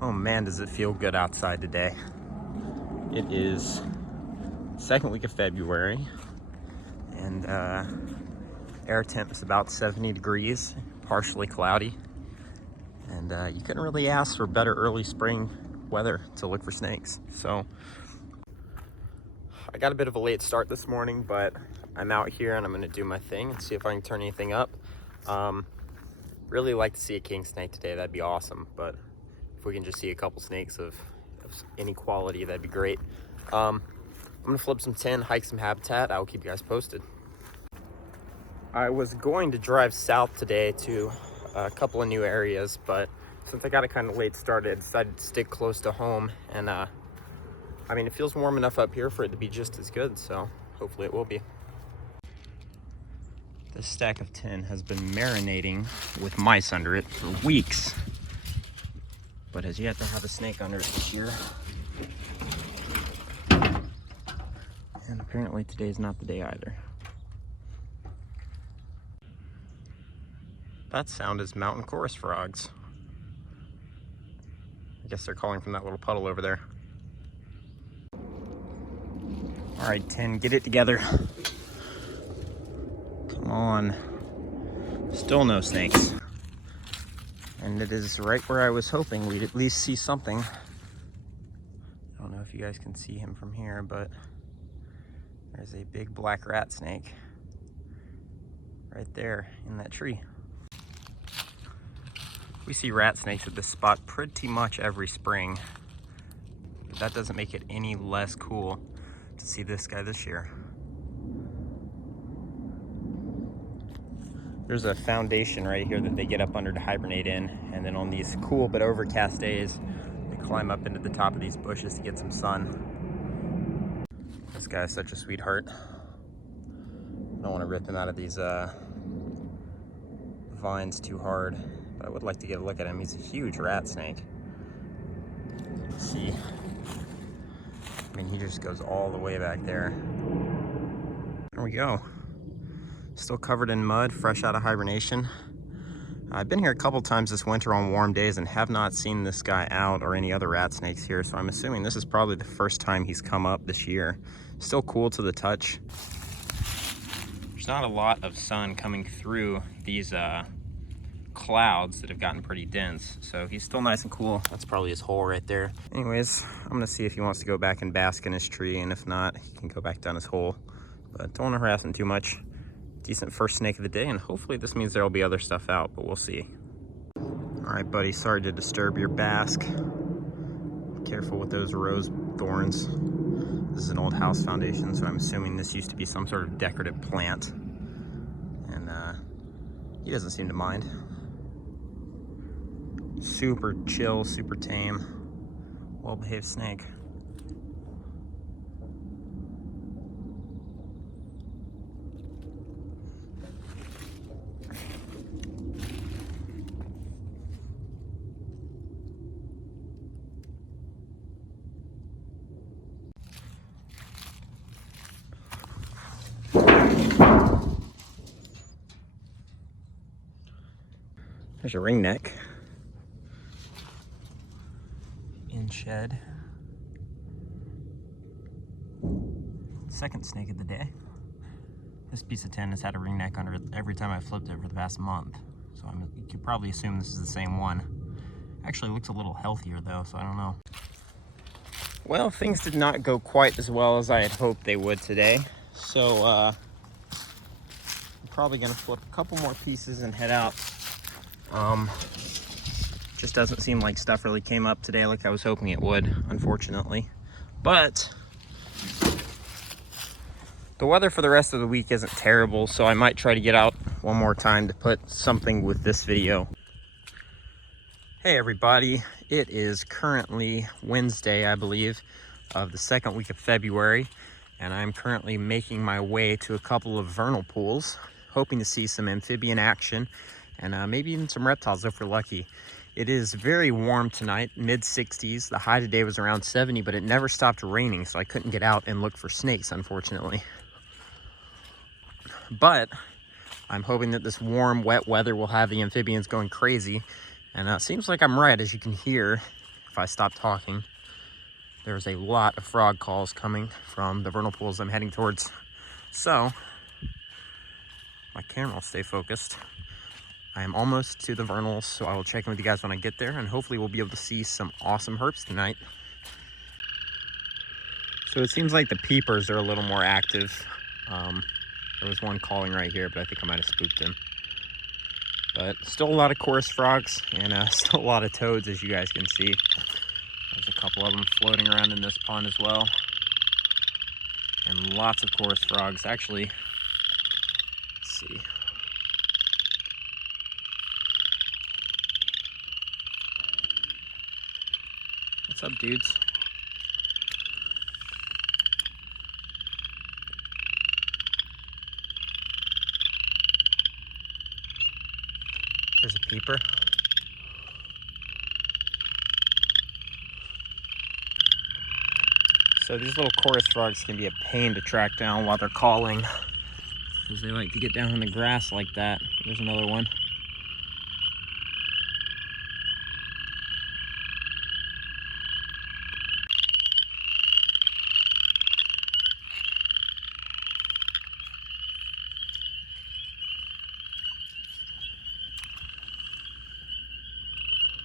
Oh man, does it feel good outside today. It is second week of February, and air temp is about 70 degrees, partially cloudy, and you couldn't really ask for better early spring weather to look for snakes. So I got a bit of a late start this morning, but I'm out here and I'm gonna do my thing and see if I can turn anything up. Really like to see a king snake today, that'd be awesome, but if we can just see a couple snakes of any quality, that'd be great. I'm gonna flip some tin, hike some habitat. I will keep you guys posted. I was going to drive south today to a couple of new areas, but since I got a kind of late start, I decided to stick close to home. And I mean, it feels warm enough up here for it to be just as good, so hopefully it will be. This stack of tin has been marinating with mice under it for weeks, but has yet to have a snake under it this year. And apparently today's not the day either. That sound is mountain chorus frogs. I guess they're calling from that little puddle over there. All right, Tin, get it together. Come on. Still no snakes. And it is right where I was hoping we'd at least see something. I don't know if you guys can see him from here, but there's a big black rat snake right there in that tree. We see rat snakes at this spot pretty much every spring, but that doesn't make it any less cool to see this guy this year. There's a foundation right here that they get up under to hibernate in, and then on these cool but overcast days, they climb up into the top of these bushes to get some sun. This guy is such a sweetheart. I don't want to rip him out of these vines too hard, but I would like to get a look at him. He's a huge rat snake. Let's see. I mean, he just goes all the way back there. There we go. Still covered in mud, fresh out of hibernation. I've been here a couple times this winter on warm days and have not seen this guy out or any other rat snakes here, so I'm assuming this is probably the first time he's come up this year. Still cool to the touch. There's not a lot of sun coming through these clouds that have gotten pretty dense, so he's still nice and cool. That's probably his hole right there. Anyways, I'm gonna see if he wants to go back and bask in his tree, and if not, he can go back down his hole, but don't want to harass him too much. Decent first snake of the day, and hopefully this means there'll be other stuff out, but we'll see. All right, buddy, sorry to disturb your bask. Careful with those rose thorns. This is an old house foundation, so I'm assuming this used to be some sort of decorative plant, and he doesn't seem to mind. Super chill, super tame, well-behaved snake. There's a ringneck in shed. Second snake of the day. This piece of tin has had a ringneck under it every time I flipped it for the past month, so you could probably assume this is the same one. Actually looks a little healthier though, so I don't know. Well, things did not go quite as well as I had hoped they would today, so I'm probably gonna flip a couple more pieces and head out. Just doesn't seem like stuff really came up today like I was hoping it would, unfortunately. But the weather for the rest of the week isn't terrible, so I might try to get out one more time to put something with this video. Hey everybody, it is currently Wednesday, I believe, of the second week of February, and I'm currently making my way to a couple of vernal pools, hoping to see some amphibian action and maybe even some reptiles if we're lucky. It is very warm tonight, mid-60s. The high today was around 70, but it never stopped raining, so I couldn't get out and look for snakes, unfortunately. But I'm hoping that this warm, wet weather will have the amphibians going crazy, and it seems like I'm right. As you can hear, if if I stop talking. There's a lot of frog calls coming from the vernal pools I'm heading towards. So, my camera will stay focused. I am almost to the vernals, so I will check in with you guys when I get there, and hopefully we'll be able to see some awesome herps tonight. So it seems like the peepers are a little more active. There was one calling right here, but I think I might have spooked him. But still a lot of chorus frogs, and still a lot of toads, as you guys can see. There's a couple of them floating around in this pond as well. And lots of chorus frogs. Actually, let's see. What's up, dudes? There's a peeper. So these little chorus frogs can be a pain to track down while they're calling, because they like to get down in the grass like that. There's another one.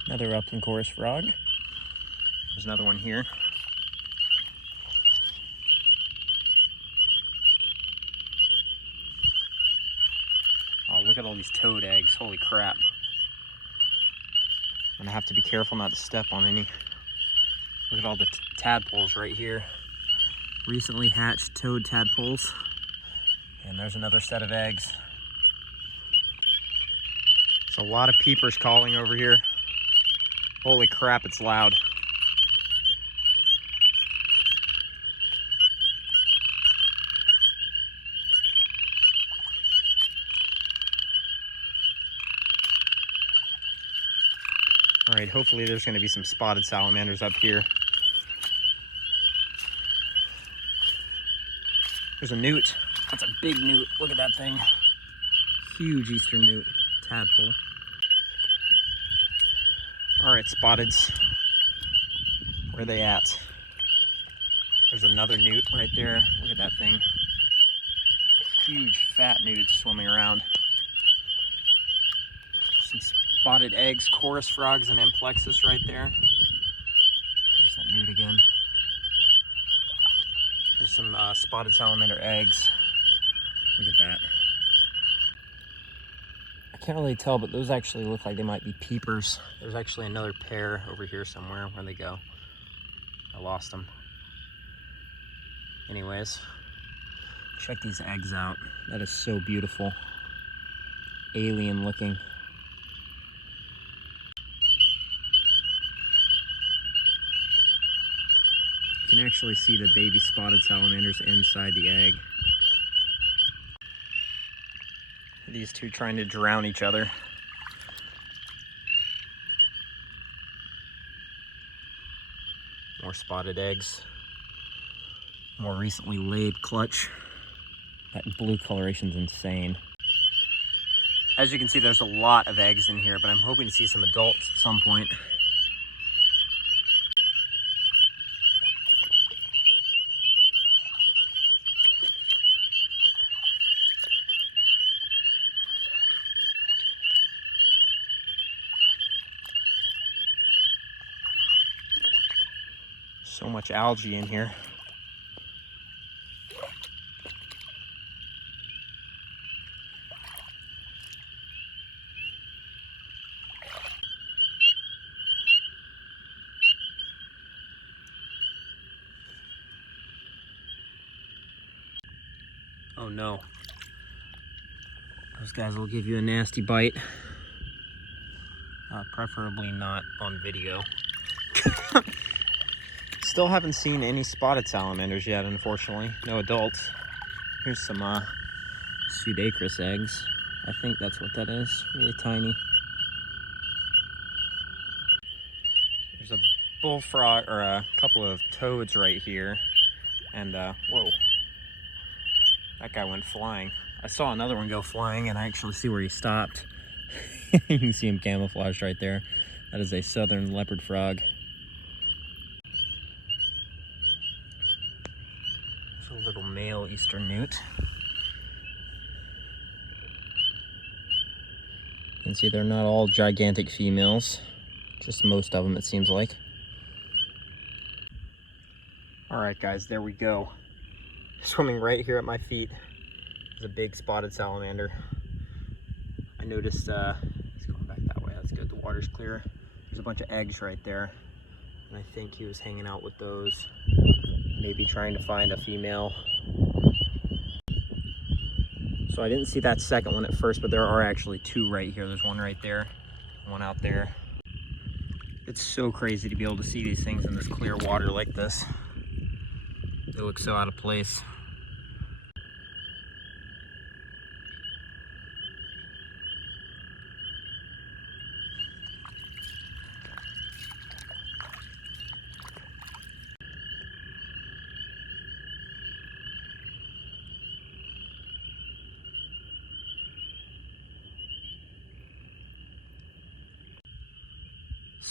Another upland chorus frog. There's another one here. Oh, look at all these toad eggs. Holy crap. I'm gonna have to be careful not to step on any. Look at all the tadpoles right here. Recently hatched toad tadpoles. And there's another set of eggs. There's a lot of peepers calling over here. Holy crap, it's loud. All right, hopefully there's going to be some spotted salamanders up here. There's a newt. That's a big newt. Look at that thing. Huge eastern newt tadpole. All right, spotteds. Where are they at? There's another newt right there. Look at that thing. Huge fat newt swimming around. Some spotted eggs, chorus frogs, and amplexus right there. There's that newt again. There's some spotted salamander eggs. Look at that. I can't really tell, but those actually look like they might be peepers. There's actually another pair over here somewhere. Where'd they go? I lost them. Anyways, check these eggs out. That is so beautiful. Alien looking. You can actually see the baby spotted salamanders inside the egg. These two trying to drown each other. More spotted eggs. More recently laid clutch. That blue coloration's insane. As you can see, there's a lot of eggs in here, but I'm hoping to see some adults at some point. So much algae in here. Oh no. Those guys will give you a nasty bite. Preferably not on video. Still haven't seen any spotted salamanders yet, unfortunately. No adults. Here's some pseudacris eggs. I think that's what that is. Really tiny. There's a bullfrog, or a couple of toads right here. And, whoa. That guy went flying. I saw another one go flying, and I actually see where he stopped. You can see him camouflaged right there. That is a southern leopard frog. eastern newt. You can see they're not all gigantic females, just most of them it seems like. All right guys, there we go. Swimming right here at my feet is a big spotted salamander. I noticed, he's going back that way, that's good, the water's clear. There's a bunch of eggs right there, and I think he was hanging out with those, maybe trying to find a female. So I didn't see that second one at first, but there are actually two right here. There's one right there, one out there. It's so crazy to be able to see these things in this clear water like this. They look so out of place.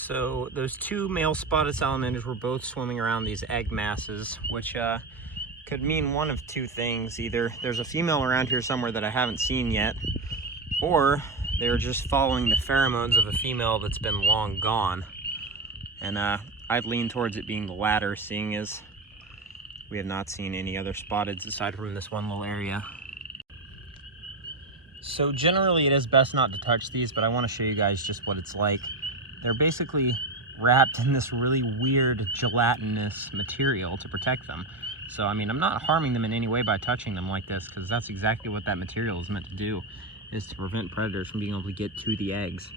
So those two male spotted salamanders were both swimming around these egg masses, which could mean one of two things. Either there's a female around here somewhere that I haven't seen yet, or they're just following the pheromones of a female that's been long gone. And I'd lean towards it being the latter, seeing as we have not seen any other spotteds aside from this one little area. So generally it is best not to touch these, but I want to show you guys just what it's like. They're basically wrapped in this really weird gelatinous material to protect them. So, I mean, I'm not harming them in any way by touching them like this, because that's exactly what that material is meant to do, is to prevent predators from being able to get to the eggs.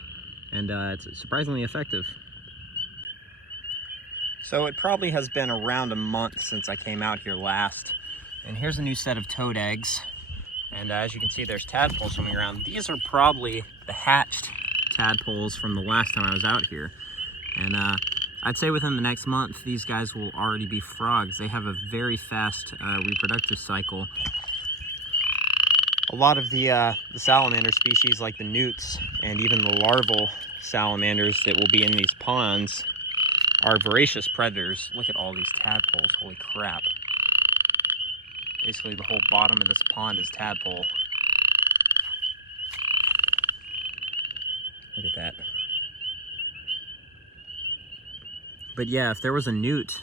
And it's surprisingly effective. So it probably has been around a month since I came out here last. And here's a new set of toad eggs. And as you can see, there's tadpoles swimming around. These are probably the hatched tadpoles from the last time I was out here. And I'd say within the next month, these guys will already be frogs. They have a very fast reproductive cycle. A lot of the salamander species, like the newts and even the larval salamanders that will be in these ponds, are voracious predators. Look at all these tadpoles, holy crap. Basically the whole bottom of this pond is tadpole. Look at that. But yeah, if there was a newt,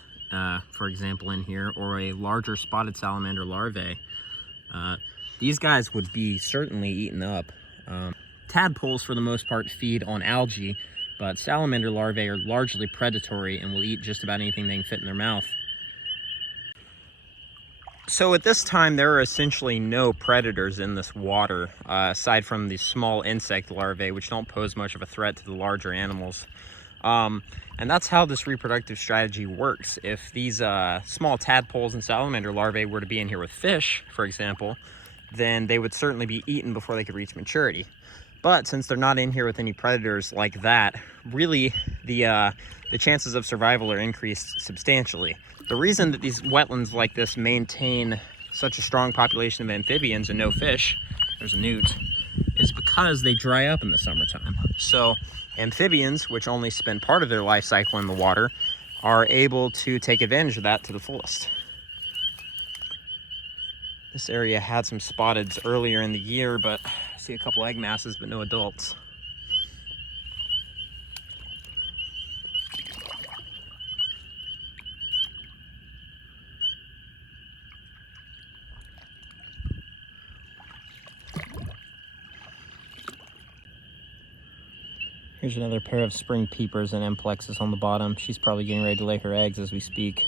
for example, in here, or a larger spotted salamander larvae, these guys would be certainly eaten up. Tadpoles, for the most part, feed on algae, but salamander larvae are largely predatory and will eat just about anything they can fit in their mouth. So at this time, there are essentially no predators in this water, aside from these small insect larvae, which don't pose much of a threat to the larger animals. And that's how this reproductive strategy works. If these small tadpoles and salamander larvae were to be in here with fish, for example, then they would certainly be eaten before they could reach maturity. But since they're not in here with any predators like that, really the chances of survival are increased substantially. The reason that these wetlands like this maintain such a strong population of amphibians and no fish, there's a newt, is because they dry up in the summertime. So amphibians, which only spend part of their life cycle in the water, are able to take advantage of that to the fullest. This area had some spotteds earlier in the year, but I see a couple egg masses, but no adults. Here's another pair of spring peepers and amplexus on the bottom. She's probably getting ready to lay her eggs as we speak.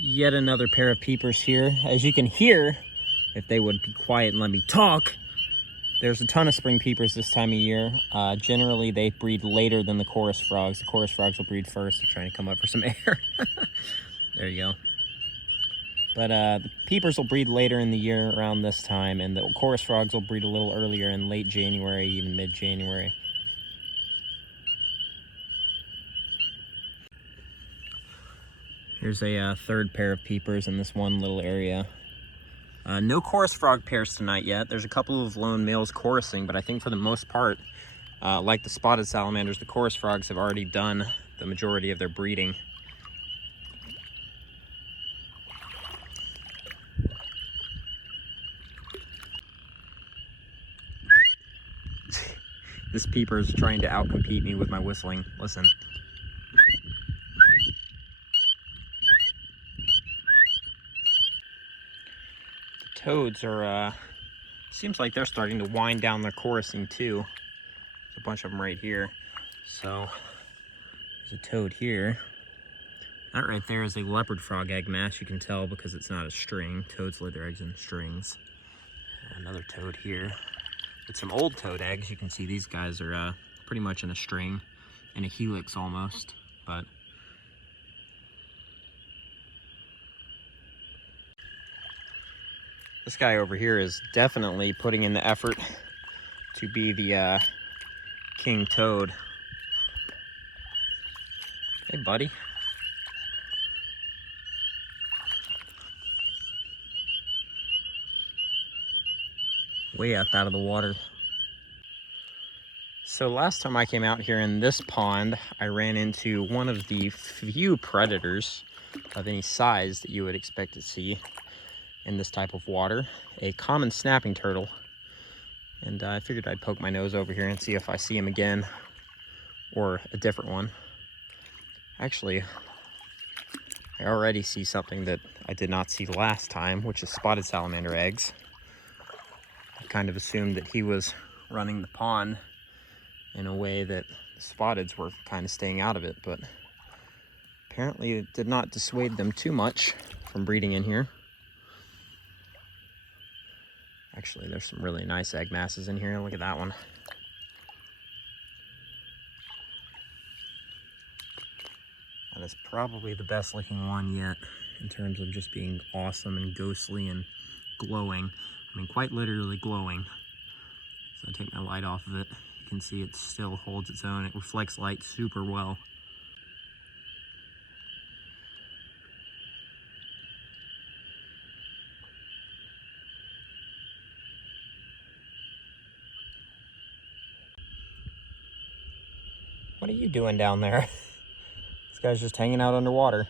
Yet another pair of peepers here. As you can hear, if they would be quiet and let me talk, there's a ton of spring peepers this time of year. Generally, they breed later than the chorus frogs. The chorus frogs will breed first. They're trying to come up for some air. There you go. But the peepers will breed later in the year around this time, and the chorus frogs will breed a little earlier in late January, even mid-January. Here's a third pair of peepers in this one little area. No chorus frog pairs tonight yet. There's a couple of lone males chorusing, but I think for the most part, like the spotted salamanders, the chorus frogs have already done the majority of their breeding. This peeper is trying to outcompete me with my whistling. Listen. The toads are, seems like they're starting to wind down their chorusing too. There's a bunch of them right here. So, there's a toad here. That right there is a leopard frog egg mass. You can tell because it's not a string. Toads lay their eggs in strings. Another toad here. With some old toad eggs. You can see these guys are pretty much in a string, in a helix almost. But this guy over here is definitely putting in the effort to be the king toad. Hey, buddy. Way up out of the water. So last time I came out here in this pond, I ran into one of the few predators of any size that you would expect to see in this type of water, a common snapping turtle. And I figured I'd poke my nose over here and see if I see him again, or a different one. Actually, I already see something that I did not see last time, which is spotted salamander eggs. I kind of assumed that he was running the pond in a way that the spotteds were kind of staying out of it, but apparently it did not dissuade them too much from breeding in here. Actually, there's some really nice egg masses in here. Look at that one. That is probably the best looking one yet in terms of just being awesome and ghostly and glowing. I mean, quite literally glowing. So I take my light off of it. You can see it still holds its own. It reflects light super well. What are you doing down there? This guy's just hanging out underwater.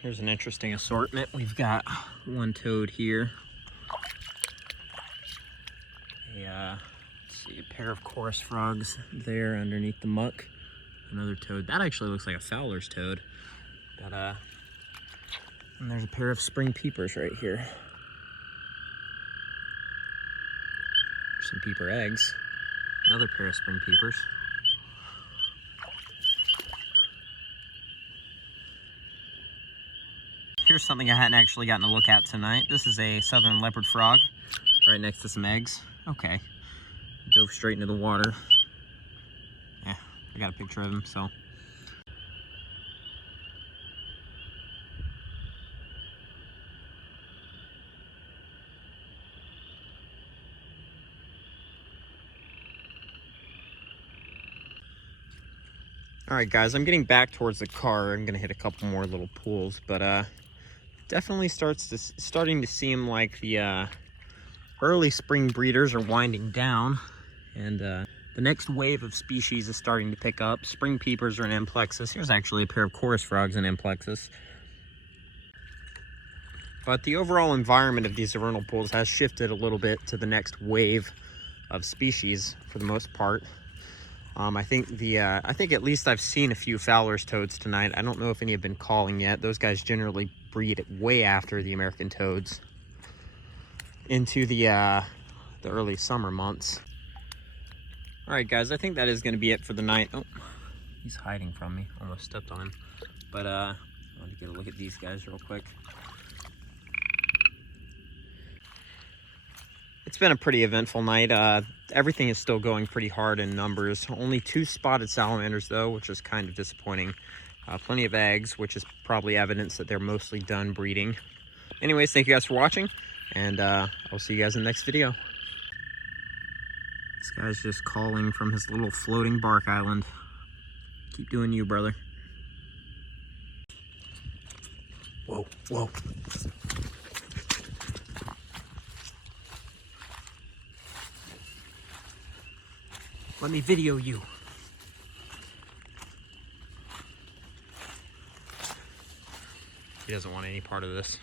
Here's an interesting assortment. We've got one toad here. Let's see, a pair of chorus frogs there underneath the muck. Another toad. That actually looks like a Fowler's toad. But, and there's a pair of spring peepers right here. Some peeper eggs. Another pair of spring peepers. Here's something I hadn't actually gotten a look at tonight. This is a southern leopard frog right next to some eggs. Okay. Dove straight into the water. Yeah, I got a picture of him, so. All right, guys, I'm getting back towards the car. I'm gonna hit a couple more little pools, but definitely starting to seem like the early spring breeders are winding down, and the next wave of species is starting to pick up. Spring peepers are in amplexus. Here's actually a pair of chorus frogs in amplexus. But the overall environment of these vernal pools has shifted a little bit to the next wave of species for the most part. I think at least I've seen a few Fowler's toads tonight. I don't know if any have been calling yet. Those guys generally breed way after the American toads into the early summer months. All right, guys, I think that is going to be it for the night. Oh, he's hiding from me. Almost stepped on him. But I want to get a look at these guys real quick. It's been a pretty eventful night. Everything is still going pretty hard in numbers. Only 2 spotted salamanders, though, which is kind of disappointing. Plenty of eggs, which is probably evidence that they're mostly done breeding. Anyways, thank you guys for watching, and I'll see you guys in the next video. This guy's just calling from his little floating bark island. Keep doing you, brother. Whoa, whoa. Let me video you. He doesn't want any part of this.